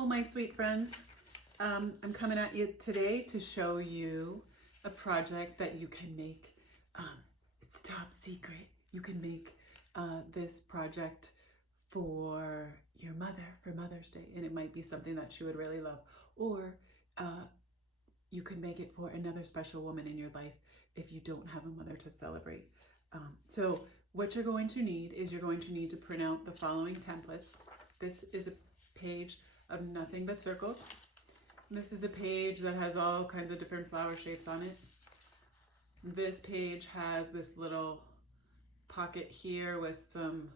Hello, my sweet friends. I'm coming at you today to show you a project that you can make. It's top secret. You can make this project for your mother for Mother's Day, and it might be something that she would really love. Or you could make it for another special woman in your life if you don't have a mother to celebrate. So what you're going to need is you're going to need to print out the following templates. This is a page of nothing but circles. This is a page that has all kinds of different flower shapes on it. This page has this little pocket here with some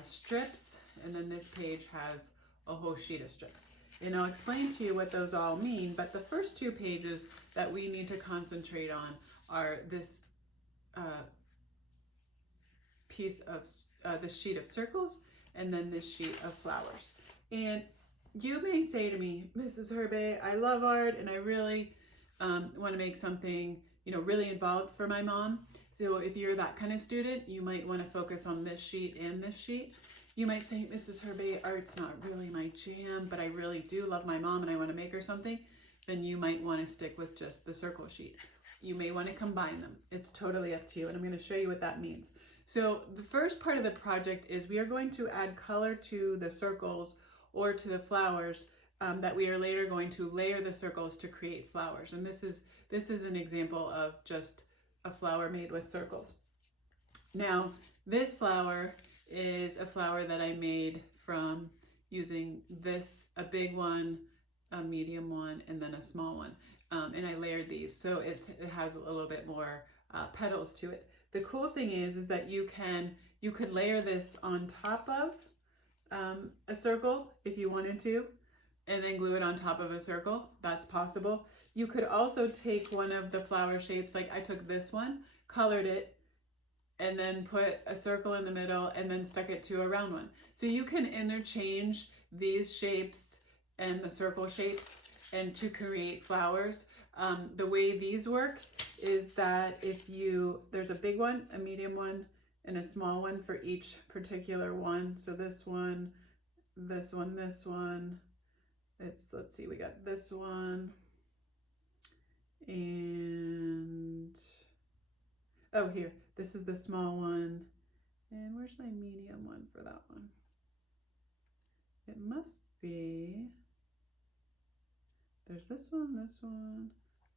strips, and then this page has a whole sheet of strips. And I'll explain to you what those all mean, but the first two pages that we need to concentrate on are this piece of this sheet of circles and then this sheet of flowers. And you may say to me, Mrs. Herbay, I love art and I really want to make something, really involved for my mom. So if you're that kind of student, you might want to focus on this sheet and this sheet. You might say, Mrs. Herbay, art's not really my jam, but I really do love my mom and I want to make her something. Then you might want to stick with just the circle sheet. You may want to combine them. It's totally up to you, and I'm going to show you what that means. So the first part of the project is we are going to add color to the circles or to the flowers that we are later going to layer the circles to create flowers. And this is an example of just a flower made with circles. Now, this flower is a flower that I made from using a big one, a medium one, and then a small one. And I layered these, so it has a little bit more petals to it. The cool thing is that you could layer this on top of a circle if you wanted to, and then glue it on top of a circle. That's possible. You could also take one of the flower shapes, like I took this one, colored it, and then put a circle in the middle and then stuck it to a round one. So you can interchange these shapes and the circle shapes and to create flowers. The way these work is that there's a big one, a medium one, and a small one for each particular one. So this one, this one, this one. Let's see, we got this one. And, oh, here, this is the small one. And where's my medium one for that one? It must be, there's this one,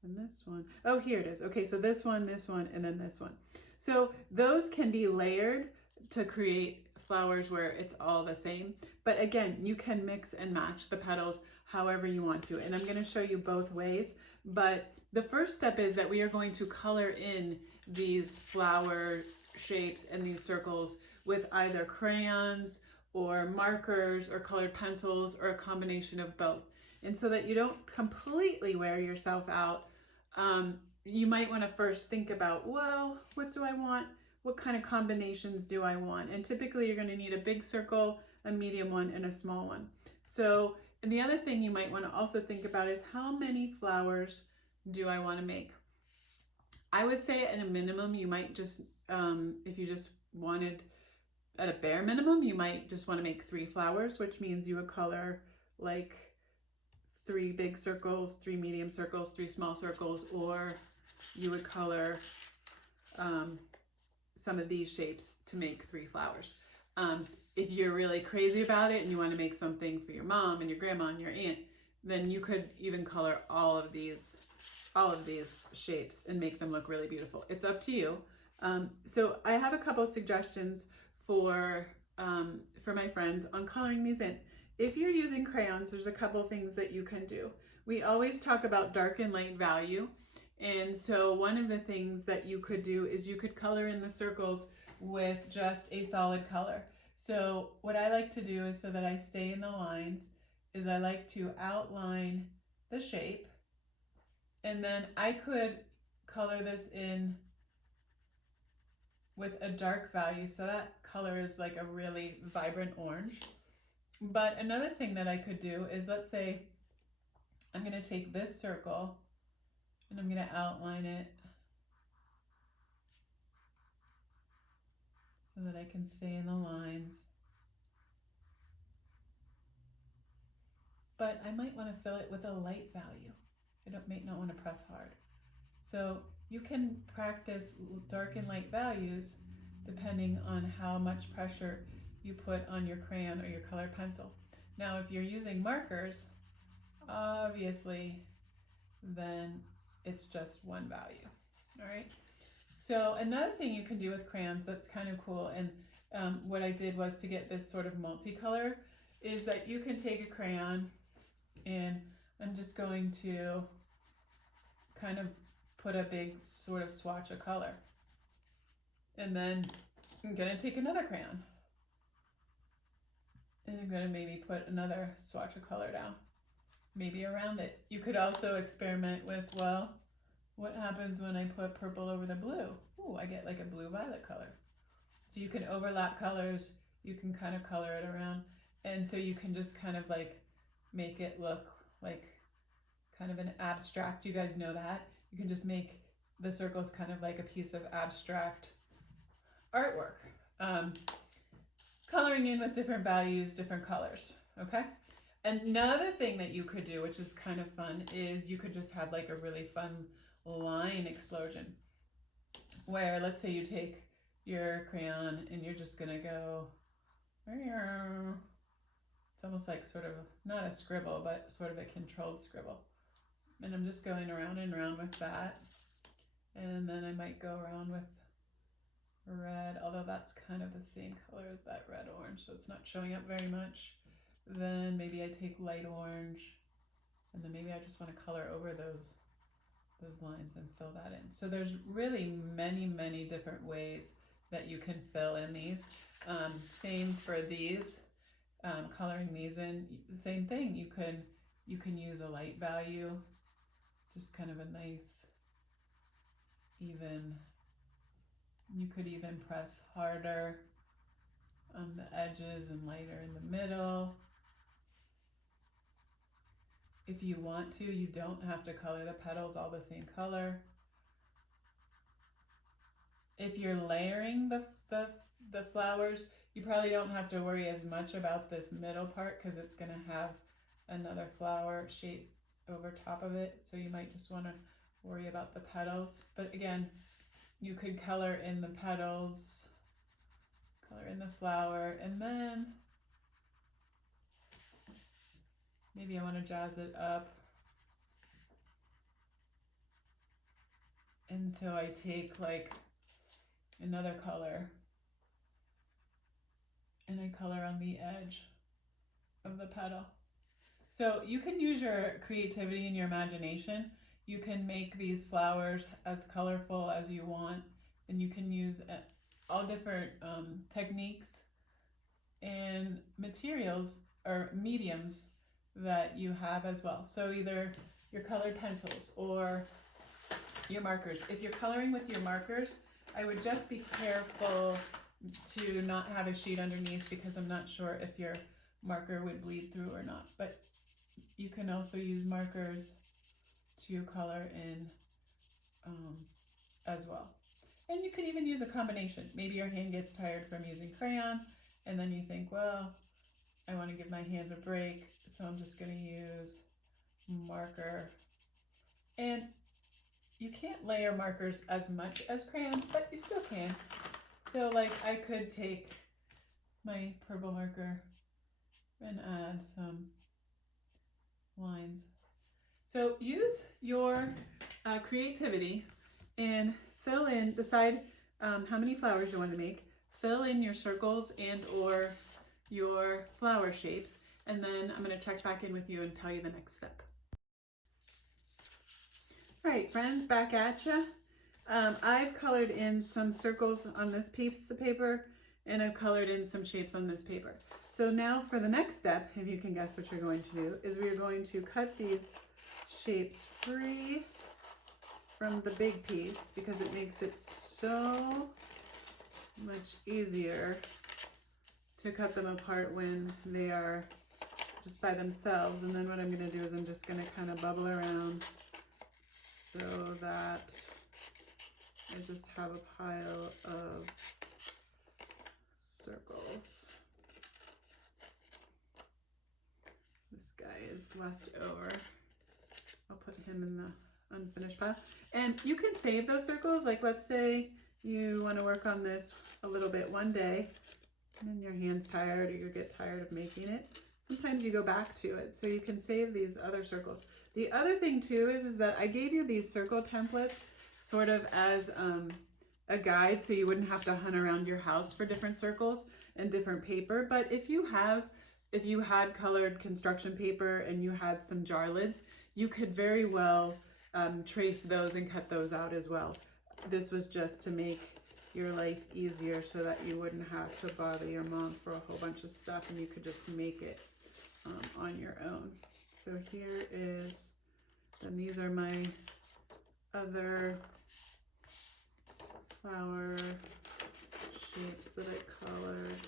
and this one. Oh, here it is. Okay, so this one, and then this one. So those can be layered to create flowers where it's all the same. But again, you can mix and match the petals however you want to. And I'm going to show you both ways. But the first step is that we are going to color in these flower shapes and these circles with either crayons or markers or colored pencils or a combination of both. And so that you don't completely wear yourself out, you might want to first think about, well, what do I want? What kind of combinations do I want? And typically you're going to need a big circle, a medium one, and a small one. So, and the other thing you might want to also think about is how many flowers do I want to make? I would say at a minimum, you might just, if you just wanted at a bare minimum, you might just want to make 3 flowers, which means you would color like 3 big circles, 3 medium circles, 3 small circles, or you would color some of these shapes to make 3 flowers. If you're really crazy about it and you want to make something for your mom and your grandma and your aunt, then you could even color all of these shapes and make them look really beautiful. It's up to you. So I have a couple of suggestions for my friends on coloring these in. If you're using crayons, there's a couple things that you can do. We always talk about dark and light value. And so one of the things that you could do is you could color in the circles with just a solid color. So what I like to do is, so that I stay in the lines, is I like to outline the shape. And then I could color this in with a dark value. So that color is like a really vibrant orange. But another thing that I could do is, let's say I'm going to take this circle and I'm going to outline it so that I can stay in the lines. but I might want to fill it with a light value. I might not want to press hard. So you can practice dark and light values depending on how much pressure you put on your crayon or your colored pencil. Now, if you're using markers, obviously, then it's just one value, all right? So another thing you can do with crayons that's kind of cool, and what I did was to get this sort of multicolor, is that you can take a crayon, and I'm just going to kind of put a big sort of swatch of color. And then I'm gonna take another crayon, and I'm gonna maybe put another swatch of color down, maybe around it. You could also experiment with, well, what happens when I put purple over the blue? Ooh, I get like a blue-violet color. So you can overlap colors, you can kind of color it around, and so you can just kind of like make it look like kind of an abstract, you guys know that. You can just make the circles kind of like a piece of abstract artwork. Coloring in with different values, different colors, okay? Another thing that you could do, which is kind of fun, is you could just have like a really fun line explosion, where let's say you take your crayon and you're just gonna go, it's almost like sort of, not a scribble, but sort of a controlled scribble. And I'm just going around and around with that. And then I might go around with red, although that's kind of the same color as that red orange, so it's not showing up very much. Then maybe I take light orange, and then maybe I just want to color over those lines and fill that in. So there's really many different ways that you can fill in these. Same for these, coloring these in, the same thing. You can use a light value, just kind of a nice even. You could even press harder on the edges and lighter in the middle. If you want to, you don't have to color the petals all the same color. If you're layering the flowers, you probably don't have to worry as much about this middle part because it's going to have another flower shape over top of it. So you might just want to worry about the petals. But again, you could color in the petals, color in the flower, and then maybe I want to jazz it up. And so I take like another color and I color on the edge of the petal. So you can use your creativity and your imagination. You can make these flowers as colorful as you want, and you can use all different techniques and materials or mediums that you have as well. So either your colored pencils or your markers. If you're coloring with your markers, I would just be careful to not have a sheet underneath because I'm not sure if your marker would bleed through or not. But you can also use markers to color in as well. And you can even use a combination. Maybe your hand gets tired from using crayon and then you think, well, I want to give my hand a break, so I'm just going to use marker. And you can't layer markers as much as crayons, but you still can. So like I could take my purple marker and add some lines. So use your creativity and fill in, decide how many flowers you want to make, fill in your circles and or your flower shapes, and then I'm going to check back in with you and tell you the next step. All right, friends, back at you. I've colored in some circles on this piece of paper, and I've colored in some shapes on this paper. So now for the next step, if you can guess what you're going to do, is we're going to cut these shapes free from the big piece because it makes it so much easier to cut them apart when they are just by themselves. And then what I'm going to do is I'm just going to kind of bubble around so that I just have a pile of circles. This guy is left over. I'll put him in the unfinished pile. And you can save those circles. Like let's say you want to work on this a little bit one day and then your hand's tired or you get tired of making it. Sometimes you go back to it. So you can save these other circles. The other thing too is that I gave you these circle templates sort of as a guide so you wouldn't have to hunt around your house for different circles and different paper. But if you had colored construction paper and you had some jar lids, you could very well trace those and cut those out as well. This was just to make your life easier so that you wouldn't have to bother your mom for a whole bunch of stuff and you could just make it on your own. So here is, and these are my other flower shapes that I colored.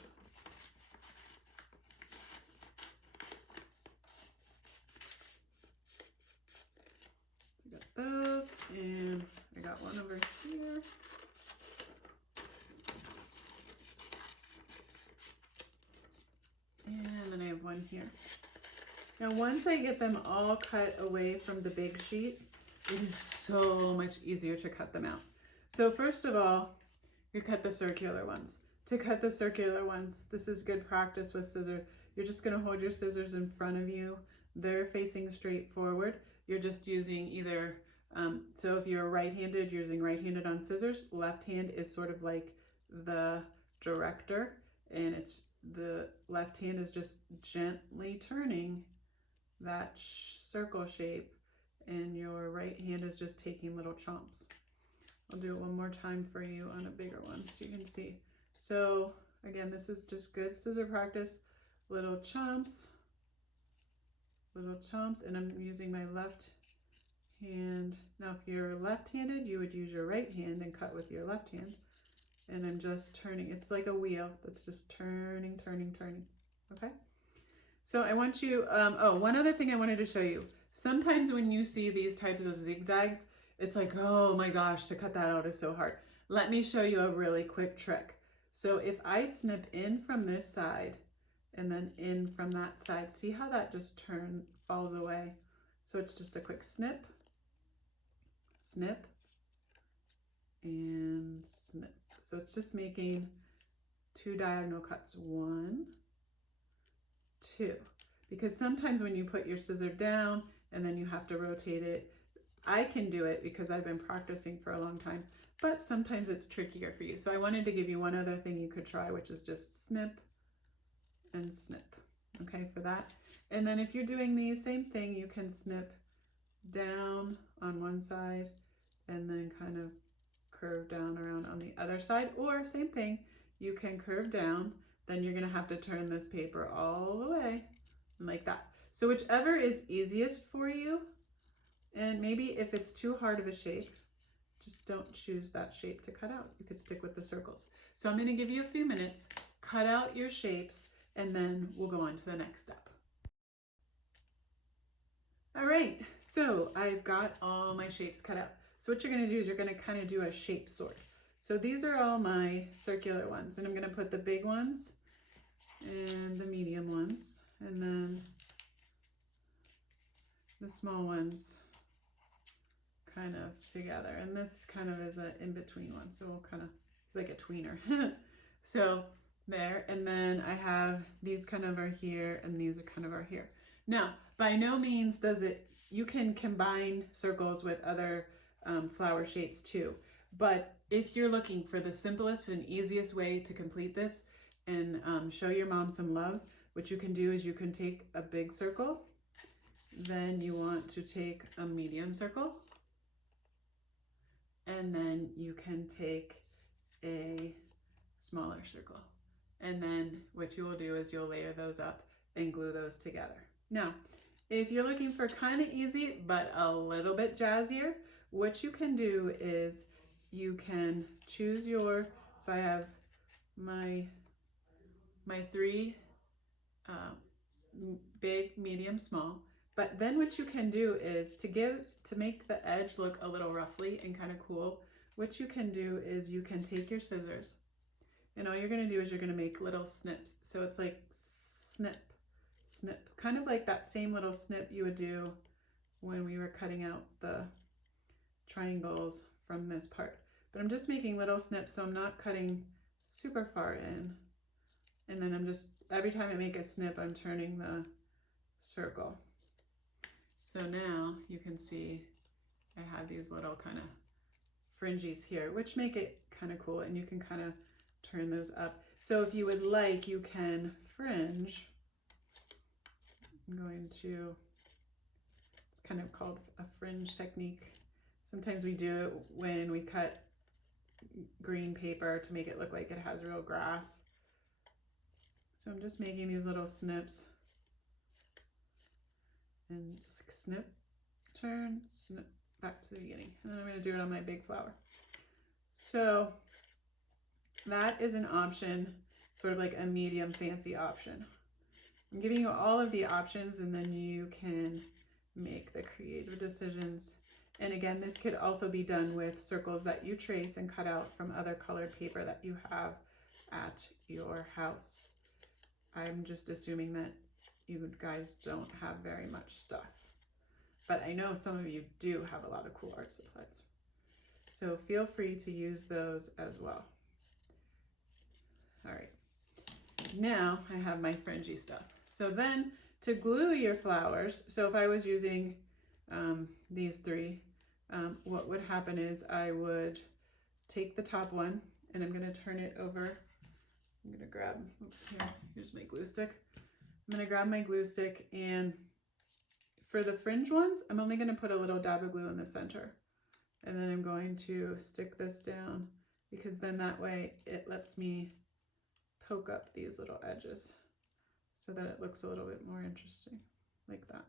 I got those, and I got one over here. And then I have one here. Now once I get them all cut away from the big sheet, it is so much easier to cut them out. So first of all, you cut the circular ones. To cut the circular ones, this is good practice with scissors. You're just going to hold your scissors in front of you. They're facing straight forward. You're just using either, so if you're right-handed, you're using right-handed on scissors. Left hand is sort of like the director, and it's the left hand is just gently turning that circle shape, and your right hand is just taking little chomps. I'll do it one more time for you on a bigger one so you can see. So again, this is just good scissor practice. Little chomps, and I'm using my left hand. Now if you're left-handed, you would use your right hand and cut with your left hand. And I'm just turning, it's like a wheel that's just turning, okay? So I want you, oh, one other thing I wanted to show you. Sometimes when you see these types of zigzags, it's like, oh my gosh, to cut that out is so hard. Let me show you a really quick trick. So if I snip in from this side and then in from that side, see how that just falls away? So it's just a quick snip, snip, and snip. So it's just making 2 diagonal cuts, 1, 2. Because sometimes when you put your scissor down and then you have to rotate it, I can do it because I've been practicing for a long time, but sometimes it's trickier for you. So I wanted to give you one other thing you could try, which is just snip and snip, okay, for that. And then if you're doing the same thing, you can snip down on one side and then kind of curve down around on the other side, or same thing, you can curve down, then you're gonna have to turn this paper all the way like that. So whichever is easiest for you, and maybe if it's too hard of a shape, just don't choose that shape to cut out. You could stick with the circles. So I'm gonna give you a few minutes, cut out your shapes, and then we'll go on to the next step. All right, so I've got all my shapes cut out. So what you're gonna do is you're gonna kind of do a shape sort. So these are all my circular ones, and I'm gonna put the big ones and the medium ones, and then the small ones kind of together. And this kind of is an in-between one, so we'll kind of, it's like a tweener. So there, and then I have these kind of are here, and these are kind of are here. Now, by no means does it, you can combine circles with other flower shapes too. But if you're looking for the simplest and easiest way to complete this and show your mom some love, what you can do is you can take a big circle, then you want to take a medium circle, and then you can take a smaller circle. And then what you will do is you'll layer those up and glue those together. Now, if you're looking for kind of easy, but a little bit jazzier, what you can do is you can choose your, so I have my 3 big, medium, small, but then what you can do is to make the edge look a little ruffly and kind of cool, what you can do is you can take your scissors, and all you're gonna do is you're gonna make little snips. So it's like snip, snip, kind of like that same little snip you would do when we were cutting out the triangles from this part. But I'm just making little snips, so I'm not cutting super far in. And then I'm just, every time I make a snip, I'm turning the circle. So now you can see I have these little kind of fringes here, which make it kind of cool, and you can kind of turn those up. So if you would like, you can fringe. I'm going to, it's kind of called a fringe technique. Sometimes we do it when we cut green paper to make it look like it has real grass. So I'm just making these little snips, and snip, turn, snip, back to the beginning. And then I'm going to do it on my big flower. So that is an option, sort of like a medium fancy option. I'm giving you all of the options, and then you can make the creative decisions. And again, this could also be done with circles that you trace and cut out from other colored paper that you have at your house. I'm just assuming that you guys don't have very much stuff, but I know some of you do have a lot of cool art supplies. So feel free to use those as well. All right, now I have my fringy stuff. So then to glue your flowers, so if I was using these three, what would happen is I would take the top one, and I'm going to turn it over. I'm going to grab, oops, here's my glue stick. I'm going to grab my glue stick, and for the fringe ones, I'm only going to put a little dab of glue in the center. And then I'm going to stick this down, because then that way it lets me poke up these little edges so that it looks a little bit more interesting, like that.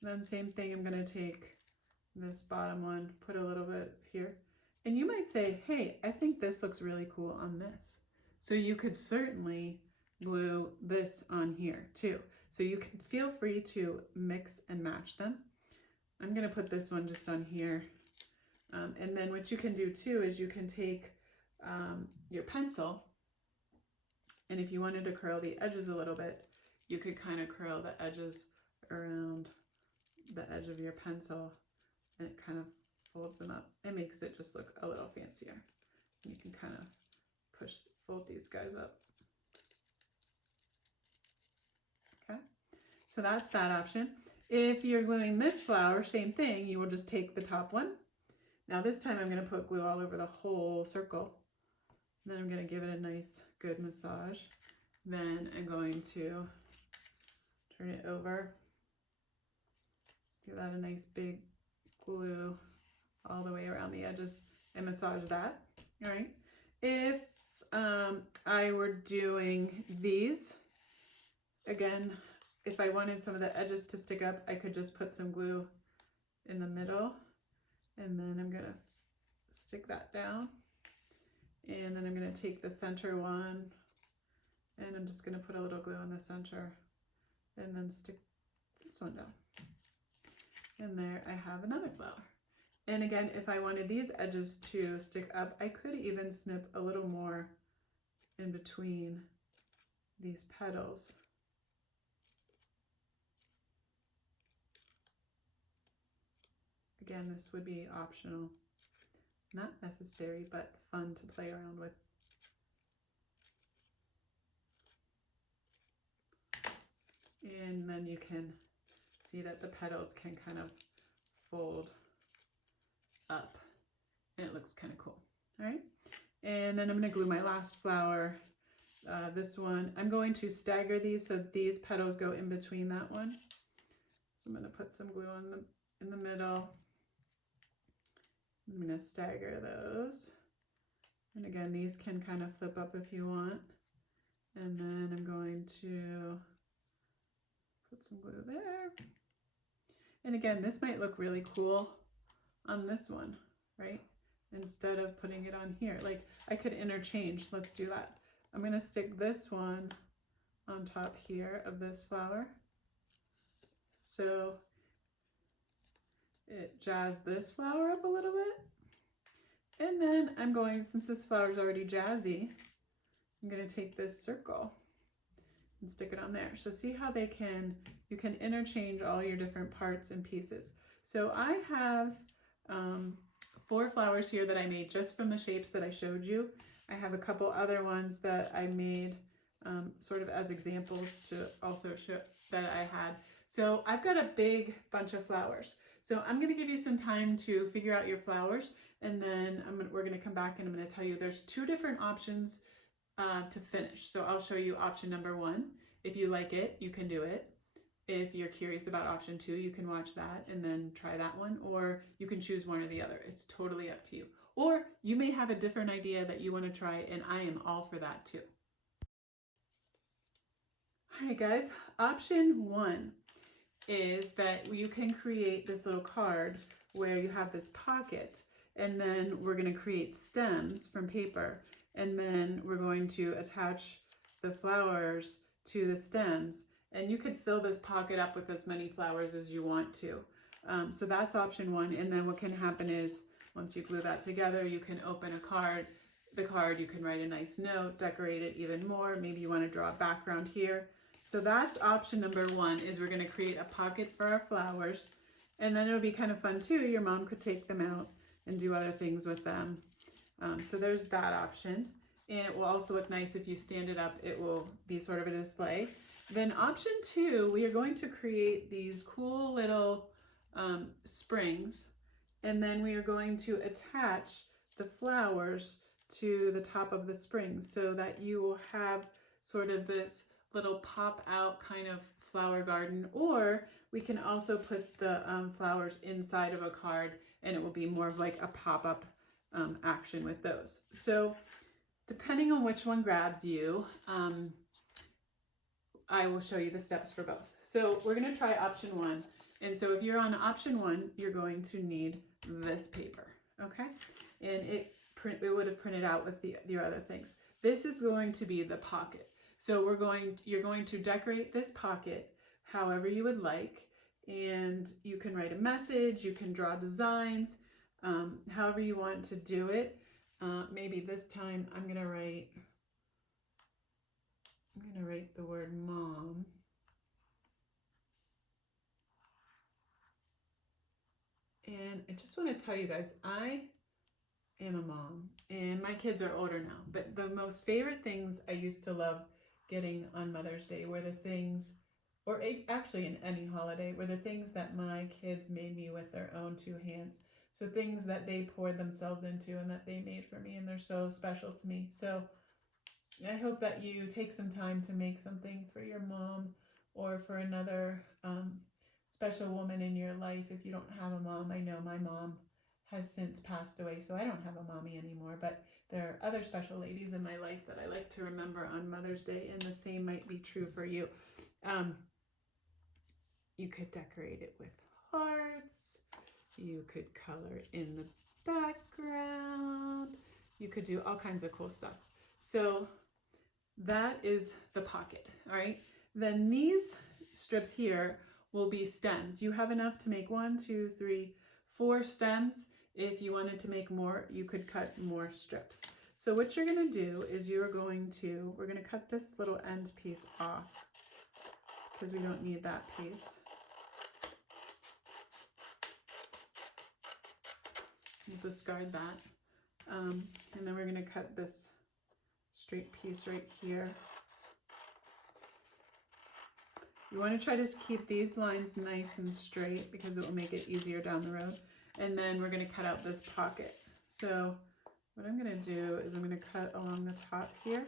And then same thing, I'm going to take this bottom one, put a little bit here. And you might say, hey, I think this looks really cool on this. So you could certainly glue this on here too. So you can feel free to mix and match them. I'm going to put this one just on here. And then what you can do too is you can take your pencil, and if you wanted to curl the edges a little bit, you could kind of curl the edges around the edge of your pencil, and it kind of folds them up. It makes it just look a little fancier. And you can kind of fold these guys up. Okay, so that's that option. If you're gluing this flower, same thing, you will just take the top one. Now this time I'm going to put glue all over the whole circle. And then I'm going to give it a nice good massage. Then I'm going to turn it over. Give that a nice big glue all the way around the edges and massage that. All right. If I were doing these, again, if I wanted some of the edges to stick up, I could just put some glue in the middle, and then I'm gonna stick that down, and then I'm gonna take the center one, and I'm just gonna put a little glue in the center, and then stick this one down. And there I have another flower. And again, if I wanted these edges to stick up, I could even snip a little more in between these petals. Again, this would be optional, not necessary, but fun to play around with. And then you can see that the petals can kind of fold up, and it looks kind of cool. All right, and then I'm going to glue my last flower. This one, I'm going to stagger these so these petals go in between that one. So I'm going to put some glue in the middle. I'm going to stagger those. And again, these can kind of flip up if you want. And then I'm going to put some glue there. And again, this might look really cool on this one, right? Instead of putting it on here. Like, I could interchange. Let's do that. I'm going to stick this one on top here of this flower. So it jazzed this flower up a little bit. And then I'm going, since this flower is already jazzy, I'm going to take this circle, and stick it on there. So see how you can interchange all your different parts and pieces. So I have 4 flowers here that I made just from the shapes that I showed you. I have a couple other ones that I made sort of as examples to also show that I had. So I've got a big bunch of flowers. So I'm going to give you some time to figure out your flowers, and then we're going to come back and I'm going to tell you there's 2 different options to finish. So I'll show you option number 1. If you like it, you can do it. If you're curious about option 2, you can watch that and then try that one, or you can choose one or the other. It's totally up to you. Or you may have a different idea that you want to try, and I am all for that too. All right, guys, option 1 is that you can create this little card where you have this pocket, and then we're going to create stems from paper, and then we're going to attach the flowers to the stems, and you could fill this pocket up with as many flowers as you want to. So that's option 1, and then what can happen is once you glue that together, you can open a card. The card, you can write a nice note, decorate it even more. Maybe you want to draw a background here. So that's option number 1, is we're going to create a pocket for our flowers, and then it'll be kind of fun too. Your mom could take them out and do other things with them. So there's that option, and it will also look nice if you stand it up. It will be sort of a display. Then option 2, we are going to create these cool little springs, and then we are going to attach the flowers to the top of the springs so that you will have sort of this little pop out kind of flower garden, or we can also put the flowers inside of a card and it will be more of like a pop-up action with those. So depending on which one grabs you, I will show you the steps for both. So we're going to try option 1. And so if you're on option 1, you're going to need this paper, okay? And it would have printed out with your other things. This is going to be the pocket. So you're going to decorate this pocket however you would like, and you can write a message, you can draw designs, however you want to do it. Maybe this time I'm gonna write the word mom. And I just want to tell you guys, I am a mom and my kids are older now, but the most favorite things I used to love getting on Mother's Day were the things, or actually in any holiday, were the things that my kids made me with their own 2 hands. So things that they poured themselves into and that they made for me, and they're so special to me. So I hope that you take some time to make something for your mom or for another special woman in your life. If you don't have a mom, I know my mom has since passed away, so I don't have a mommy anymore, but there are other special ladies in my life that I like to remember on Mother's Day, and the same might be true for you. You could decorate it with hearts. You could color in the background. You could do all kinds of cool stuff. So that is the pocket, all right? Then these strips here will be stems. You have enough to make 1, 2, 3, 4 stems. If you wanted to make more, you could cut more strips. So what you're gonna do is we're gonna cut this little end piece off because we don't need that piece. We'll discard that. And then we're gonna cut this straight piece right here. You want to try to keep these lines nice and straight because it will make it easier down the road. And then we're going to cut out this pocket. So what I'm going to do is I'm going to cut along the top here.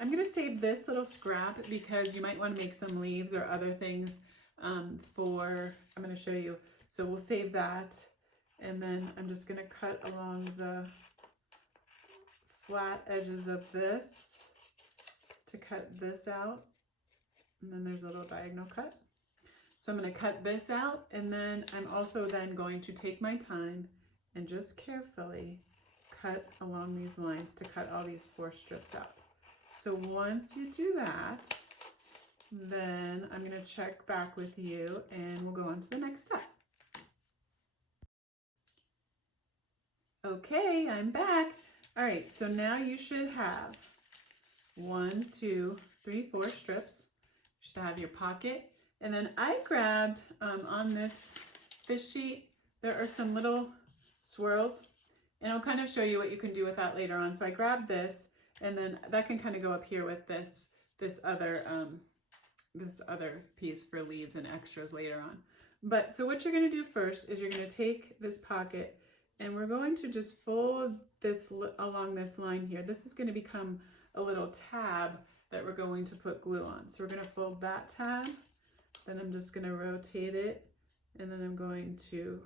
I'm going to save this little scrap because you might want to make some leaves or other things I'm going to show you. So we'll save that. And then I'm just going to cut along the flat edges of this to cut this out. And then there's a little diagonal cut. So I'm going to cut this out, and then I'm also then going to take my time and just carefully cut along these lines to cut all these 4 strips out. So once you do that, then I'm going to check back with you and we'll go on to the next step. Okay, I'm back. All right, so now you should have 1, 2, 3, 4 strips just to have your pocket. And then I grabbed on this sheet, there are some little swirls, and I'll kind of show you what you can do with that later on. So I grabbed this, and then that can kind of go up here with this other piece for leaves and extras later on. But so what you're going to do first is you're going to take this pocket, and we're going to just fold this along this line here. This is going to become a little tab that we're going to put glue on. So we're going to fold that tab, then I'm just going to rotate it, and then I'm going to,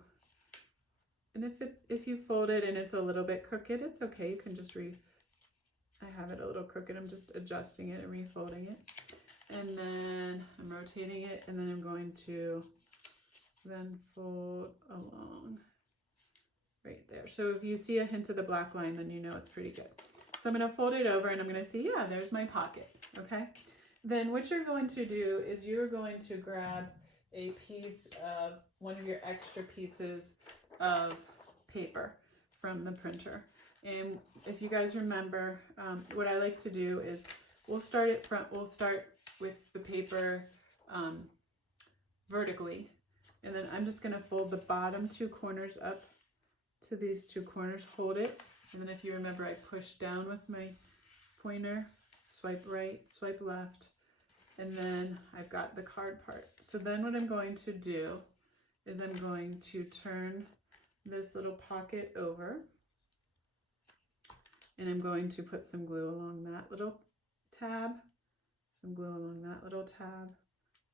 and if you fold it and it's a little bit crooked, it's okay. You can just I have it a little crooked. I'm just adjusting it and refolding it. And then I'm rotating it, and then I'm going to then fold along right there. So if you see a hint of the black line, then you know it's pretty good. So I'm going to fold it over, and I'm going to see, yeah, there's my pocket. Okay. Then what you're going to do is you're going to grab a piece of one of your extra pieces of paper from the printer. And if you guys remember, what I like to do is we'll start with the paper vertically, and then I'm just going to fold the bottom 2 corners up to these 2 corners, hold it, and then if you remember, I push down with my pointer, swipe right, swipe left, and then I've got the card part. So then what I'm going to do is I'm going to turn this little pocket over, and I'm going to put some glue along that little tab, some glue along that little tab,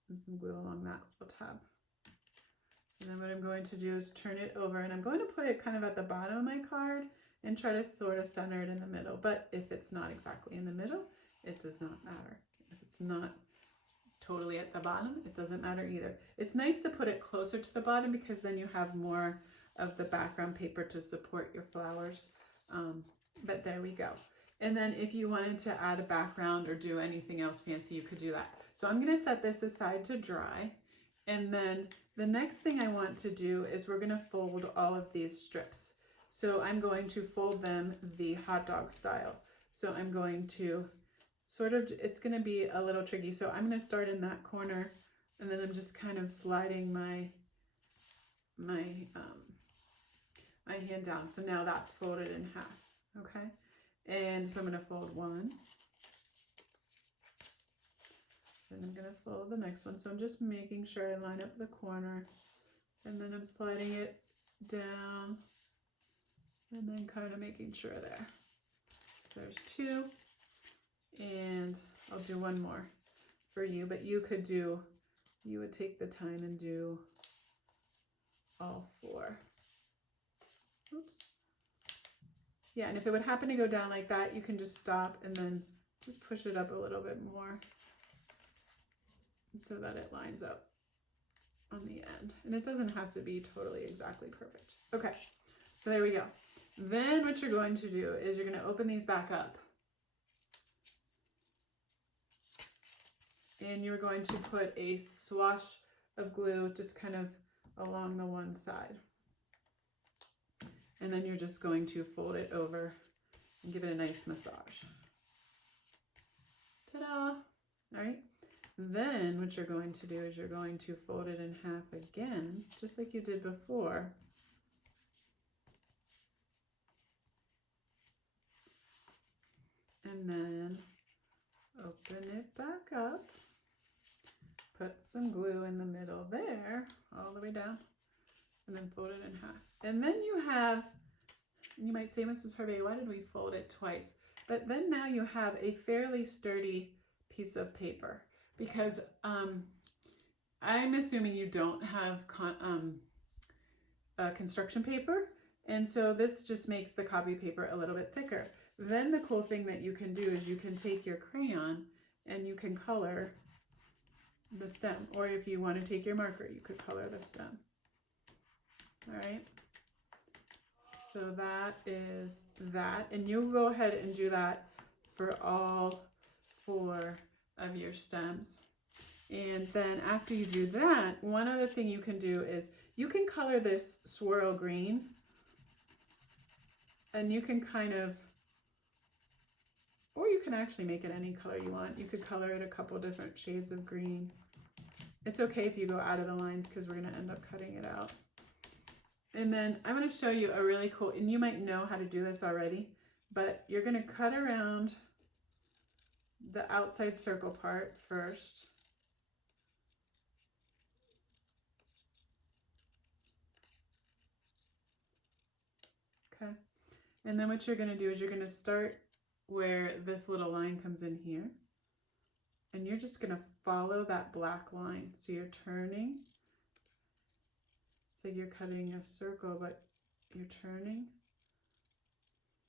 and some glue along that little tab. And then what I'm going to do is turn it over, and I'm going to put it kind of at the bottom of my card and try to sort of center it in the middle. But if it's not exactly in the middle, it does not matter. If it's not totally at the bottom, it doesn't matter either. It's nice to put it closer to the bottom because then you have more of the background paper to support your flowers. But there we go. And then if you wanted to add a background or do anything else fancy, you could do that. So I'm going to set this aside to dry. And then the next thing I want to do is we're going to fold all of these strips. So I'm going to fold them the hot dog style. So I'm going to sort of, it's going to be a little tricky. So I'm going to start in that corner, and then I'm just kind of sliding my hand down. So now that's folded in half. Okay. And so I'm going to fold one. Then I'm going to fold the next one. So I'm just making sure I line up the corner, and then I'm sliding it down, and then kind of making sure there. There's 2, and I'll do one more for you, but you would take the time and do all 4. Oops. Yeah, and if it would happen to go down like that, you can just stop and then just push it up a little bit more so that it lines up on the end. And it doesn't have to be totally exactly perfect. Okay, so there we go. Then what you're going to do is you're going to open these back up. And you're going to put a swash of glue just kind of along the one side. And then you're just going to fold it over and give it a nice massage. Ta-da! All right. Then what you're going to do is you're going to fold it in half again, just like you did before. And then open it back up. Put some glue in the middle there, all the way down, and then fold it in half. And then you might say, Mrs. Herbay, why did we fold it twice? But then now you have a fairly sturdy piece of paper, because I'm assuming you don't have construction paper, and so this just makes the copy paper a little bit thicker. Then the cool thing that you can do is you can take your crayon and you can color the stem, or if you want to take your marker, you could color the stem. All right, so that is that, and you go ahead and do that for all 4 of your stems. And then after you do that, one other thing you can do is you can color this swirl green, and you can kind of or you can actually make it any color you want. You could color it a couple different shades of green. It's okay if you go out of the lines because we're going to end up cutting it out. And then I'm going to show you a really cool, and you might know how to do this already, but you're going to cut around the outside circle part first. Okay. And then what you're going to do is you're going to start where this little line comes in here. And you're just going to follow that black line. So you're turning. So you're cutting a circle, but you're turning,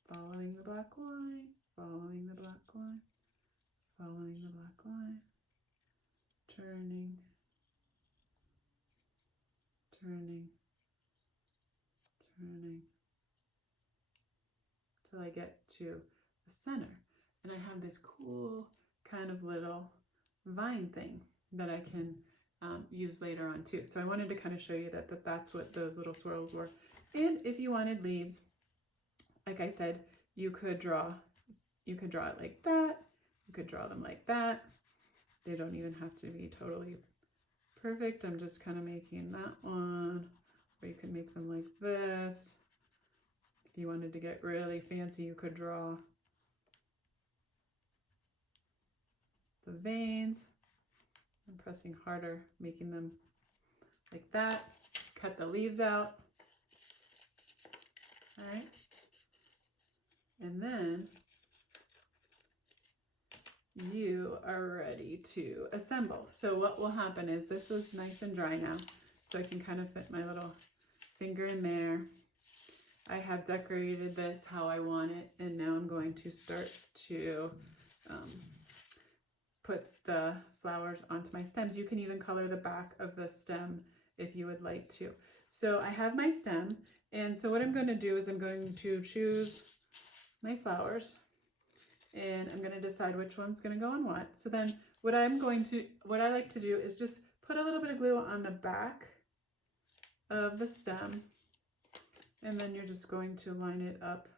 following the black line, following the black line, following the black line, turning, turning, turning, till I get to the center. And I have this cool kind of little vine thing that I can use later on too. So I wanted to kind of show you that that's what those little swirls were. And if you wanted leaves, like I said, you could draw it like that. You could draw them like that. They don't even have to be totally perfect. I'm just kind of making that one, or you can make them like this. If you wanted to get really fancy, you could draw the veins. I'm pressing harder, making them like that. Cut the leaves out. All right. And then you are ready to assemble. So what will happen is this is nice and dry now, so I can kind of fit my little finger in there. I have decorated this how I want it, and now I'm going to start to put the flowers onto my stems. You can even color the back of the stem if you would like to. So I have my stem, and so what I'm going to do is I'm going to choose my flowers, and I'm going to decide which one's going to go on what. So then what I like to do is just put a little bit of glue on the back of the stem, and then you're just going to line it up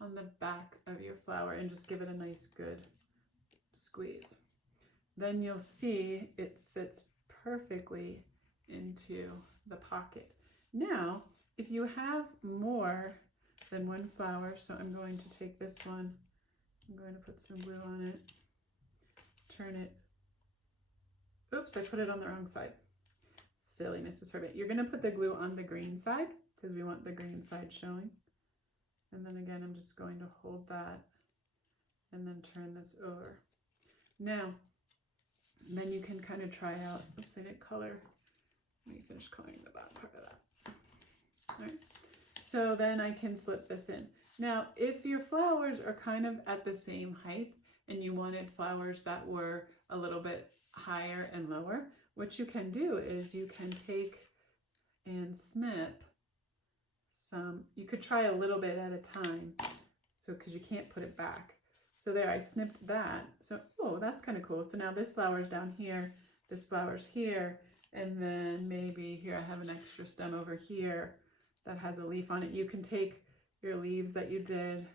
on the back of your flower and just give it a nice good squeeze. Then you'll see it fits perfectly into the pocket. Now, if you have more than one flower, so I'm going to take this one, I'm going to put some glue on it, turn it, oops, I put it on the wrong side. Silly Mrs. Herbay. You're going to put the glue on the green side because we want the green side showing. And then again, I'm just going to hold that and then turn this over. Now, then you can kind of try out, oops, I didn't color. Let me finish coloring the bottom part of that. All right. So then I can slip this in. Now, if your flowers are kind of at the same height and you wanted flowers that were a little bit higher and lower, what you can do is you can take and snip some, you could try a little bit at a time, so because you can't put it back. So there, I snipped that. So, oh, that's kind of cool. So now this flower's down here, this flower's here, and then maybe here I have an extra stem over here that has a leaf on it. You can take your leaves that you did,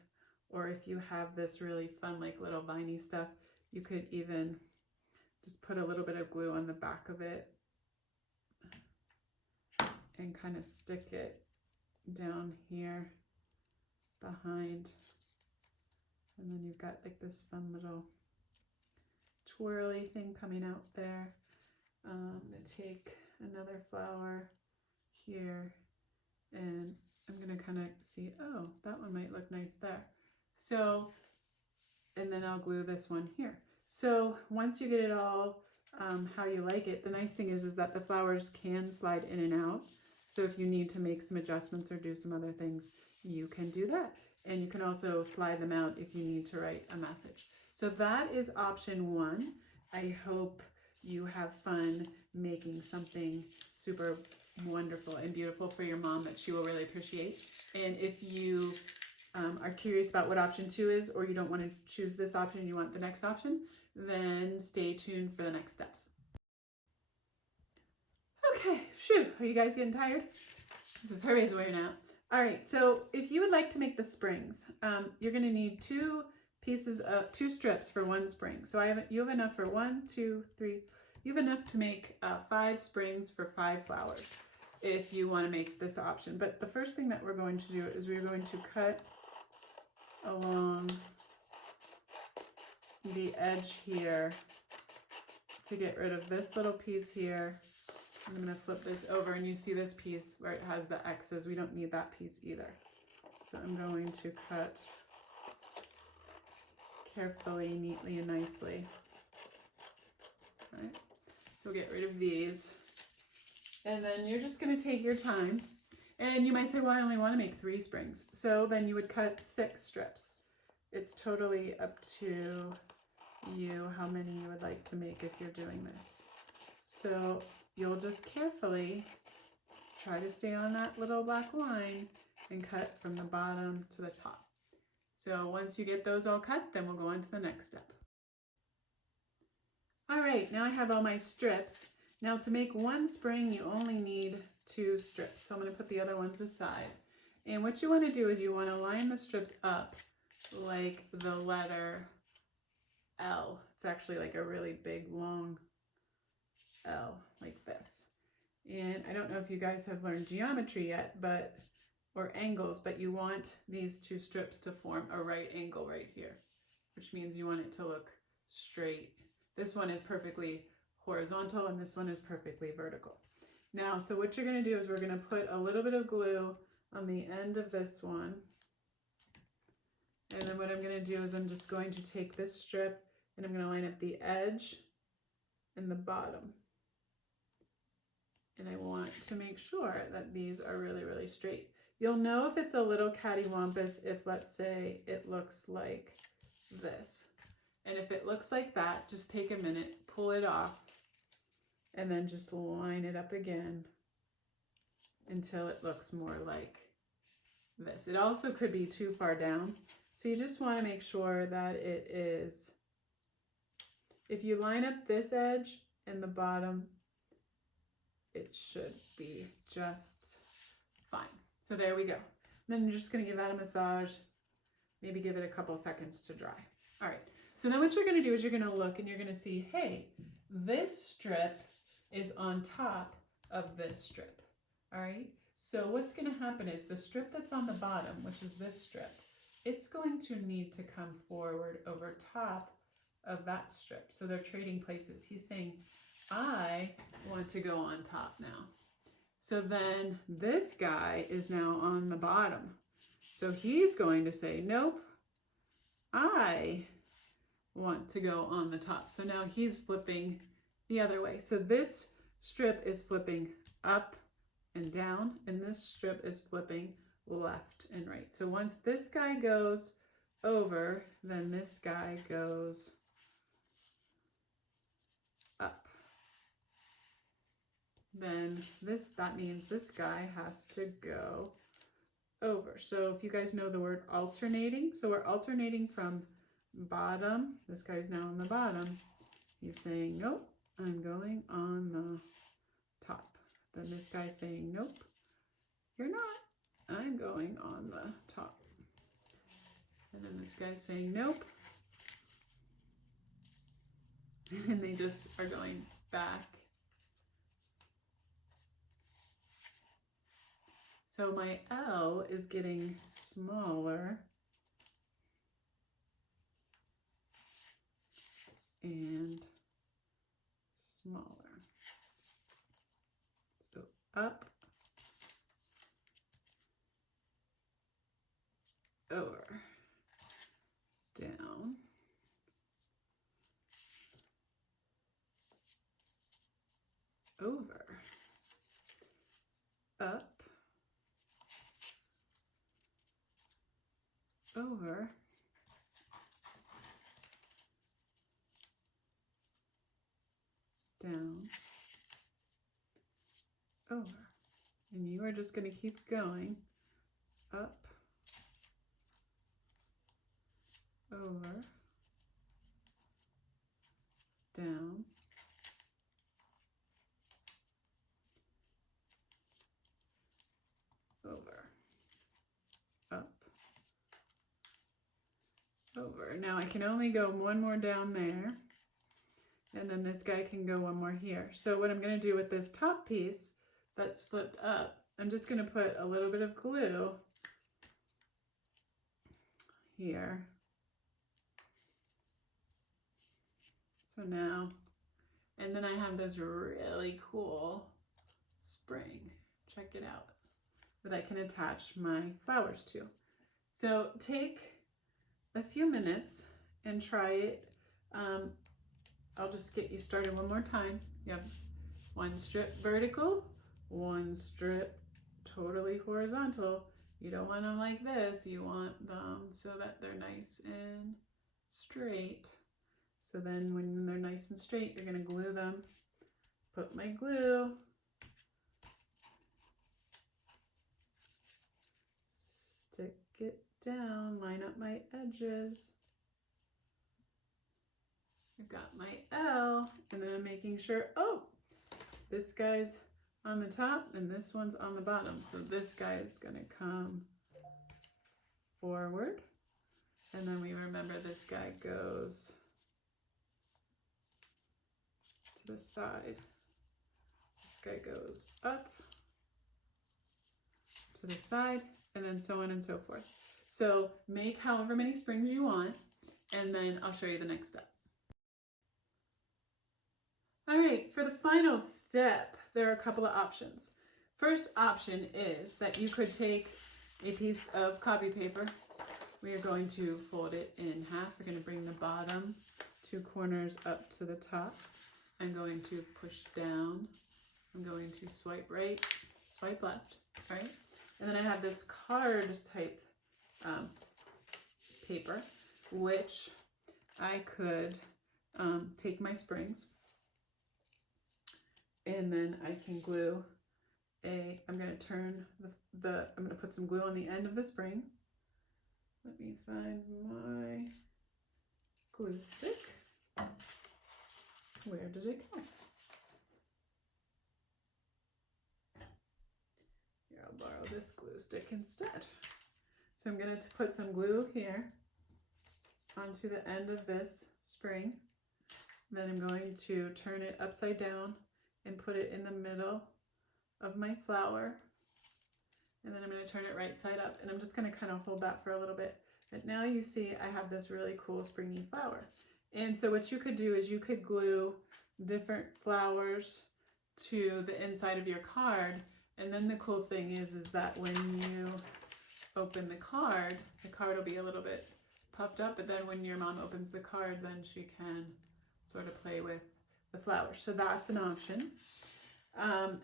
or if you have this really fun, like little viney stuff, you could even just put a little bit of glue on the back of it and kind of stick it down here behind. And then you've got like this fun little twirly thing coming out there. I'm going to take another flower here, and I'm going to kind of see, oh, that one might look nice there. So, and then I'll glue this one here. So once you get it all how you like it, the nice thing is that the flowers can slide in and out. So if you need to make some adjustments or do some other things, you can do that. And you can also slide them out if you need to write a message. So that is option one. I hope you have fun making something super wonderful and beautiful for your mom that she will really appreciate. And if you are curious about what option two is, or you don't want to choose this option and you want the next option, then stay tuned for the next steps. Okay, phew, are you guys getting tired? Mrs. Herbay's wearing out. All right, so if you would like to make the springs, you're going to need 2 pieces of 2 strips for 1 spring. So you have enough for 1, 2, 3. You have enough to make 5 springs for 5 flowers if you want to make this option. But the first thing that we're going to do is we're going to cut along the edge here to get rid of this little piece here. I'm going to flip this over and you see this piece where it has the X's. We don't need that piece either. So I'm going to cut carefully, neatly, and nicely. All right. So we'll get rid of these. And then you're just going to take your time. And you might say, well, I only want to make 3 springs. So then you would cut 6 strips. It's totally up to you how many you would like to make if you're doing this. So you'll just carefully try to stay on that little black line and cut from the bottom to the top. So once you get those all cut, then we'll go on to the next step. All right, now I have all my strips. Now to make 1 spring, you only need 2 strips. So I'm going to put the other ones aside. And what you want to do is you want to line the strips up like the letter L. It's actually like a really big, long L, like this. And I don't know if you guys have learned geometry yet, or angles, but you want these 2 strips to form a right angle right here, which means you want it to look straight. This one is perfectly horizontal and this one is perfectly vertical. Now, so what you're going to do is we're going to put a little bit of glue on the end of this one. And then what I'm going to do is I'm just going to take this strip and I'm going to line up the edge and the bottom. And I want to make sure that these are really, really straight. You'll know if it's a little cattywampus if, let's say, it looks like this. And if it looks like that, just take a minute, pull it off, and then just line it up again until it looks more like this. It also could be too far down. So you just want to make sure that it is, if you line up this edge and the bottom, it should be just fine. So there we go. And then you're just going to give that a massage, maybe give it a couple seconds to dry. All right. So then what you're going to do is you're going to look and you're going to see, hey, this strip is on top of this strip. All right. So what's going to happen is the strip that's on the bottom, which is this strip, it's going to need to come forward over top of that strip. So they're trading places. He's saying, I want to go on top now. So then this guy is now on the bottom. So he's going to say, nope, I want to go on the top. So now he's flipping the other way. So this strip is flipping up and down, and this strip is flipping left and right. So once this guy goes over, then this guy goes up. Then that means this guy has to go over. So if you guys know the word alternating, so we're alternating from bottom. This guy's now on the bottom. He's saying, nope, I'm going on the top. Then this guy's saying, nope, you're not. I'm going on the top. And then this guy's saying, nope. And they just are going back. So my L is getting smaller and smaller. So up, over, down, over, up, over, down, over. And you are just going to keep going up, over, down, over, up, over. Now I can only go one more down there, and then this guy can go one more here. So what I'm going to do with this top piece that's flipped up, I'm just going to put a little bit of glue here. So now, and then I have this really cool spring, check it out, that I can attach my flowers to. So take a few minutes and try it. I'll just get you started one more time. You have one strip vertical, one strip totally horizontal. You don't want them like this. You want them so that they're nice and straight. So then when they're nice and straight, you're going to glue them. Put my glue. Stick it down, line up my edges. I've got my L, and then I'm making sure, oh, this guy's on the top and this one's on the bottom. So this guy is going to come forward. And then we remember this guy goes to the side. This guy goes up to the side, and then so on and so forth. So make however many springs you want, and then I'll show you the next step. All right, for the final step, there are a couple of options. First option is that you could take a piece of copy paper. We are going to fold it in half. We're going to bring the bottom two corners up to the top. I'm going to push down. I'm going to swipe right, swipe left, right? And then I have this card type paper, which I could take my springs, and then I can glue I'm going to turn I'm going to put some glue on the end of the spring. Let me find my glue stick. Where did it go? Here, I'll borrow this glue stick instead. So I'm going to put some glue here onto the end of this spring. Then I'm going to turn it upside down and put it in the middle of my flower. And then I'm going to turn it right side up, and I'm just going to kind of hold that for a little bit. But now you see I have this really cool springy flower. And so what you could do is you could glue different flowers to the inside of your card. And then the cool thing is that when you open the card will be a little bit puffed up, but then when your mom opens the card, then she can sort of play with the flowers. So that's an option.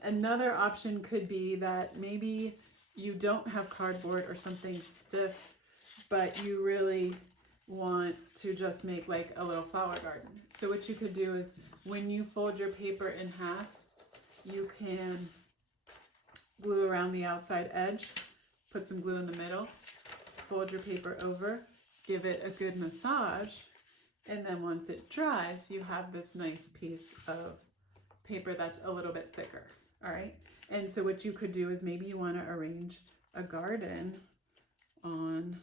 Another option could be that maybe you don't have cardboard or something stiff, but you really want to just make like a little flower garden. So what you could do is when you fold your paper in half, you can glue around the outside edge, put some glue in the middle, fold your paper over, give it a good massage, and then once it dries, you have this nice piece of paper that's a little bit thicker, all right? And so what you could do is maybe you want to arrange a garden on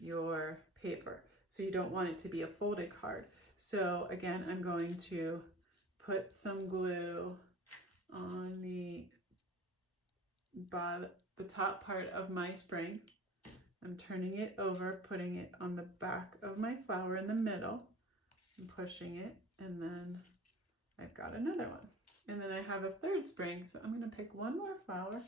your paper. So you don't want it to be a folded card. So again, I'm going to put some glue on the top part of my spring. I'm turning it over, putting it on the back of my flower in the middle. I'm pushing it, and then I've got another one. And then I have a third spring, so I'm going to pick one more flower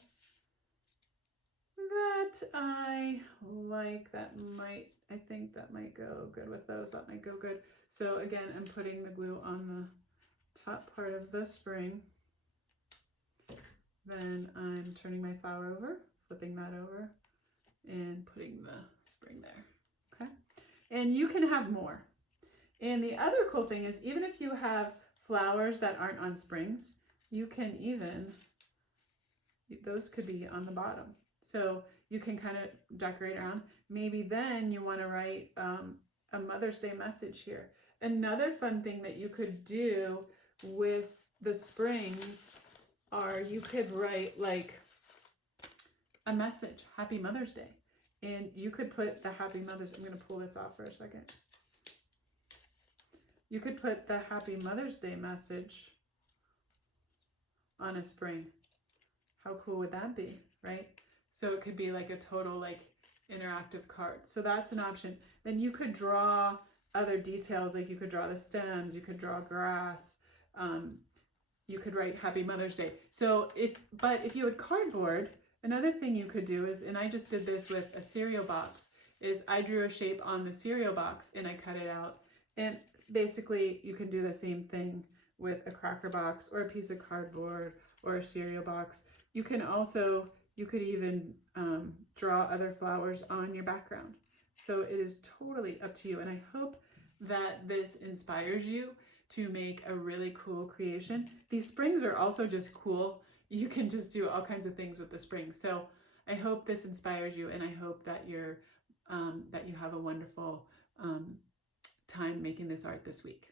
that I like, I think that might go good with those, that might go good. So again, I'm putting the glue on the top part of the spring. Then I'm turning my flower over, flipping that over, and putting the spring there, okay? And you can have more. And the other cool thing is, even if you have flowers that aren't on springs, you can even, those could be on the bottom. So you can kind of decorate around. Maybe then you want to write a Mother's Day message here. Another fun thing that you could do with the springs are you could write like a message, Happy Mother's Day. And you could put the Happy Mother's, I'm going to pull this off for a second. You could put the Happy Mother's Day message on a spring. How cool would that be, right? So it could be like a total like interactive card. So that's an option. Then you could draw other details, like you could draw the stems, you could draw grass, you could write Happy Mother's Day. So if you had cardboard, another thing you could do is, and I just did this with a cereal box, is I drew a shape on the cereal box and I cut it out. And basically you can do the same thing with a cracker box or a piece of cardboard or a cereal box. You could even draw other flowers on your background. So it is totally up to you. And I hope that this inspires you to make a really cool creation. These springs are also just cool. You can just do all kinds of things with the springs. So I hope this inspires you, and I hope that that you have a wonderful time making this art this week.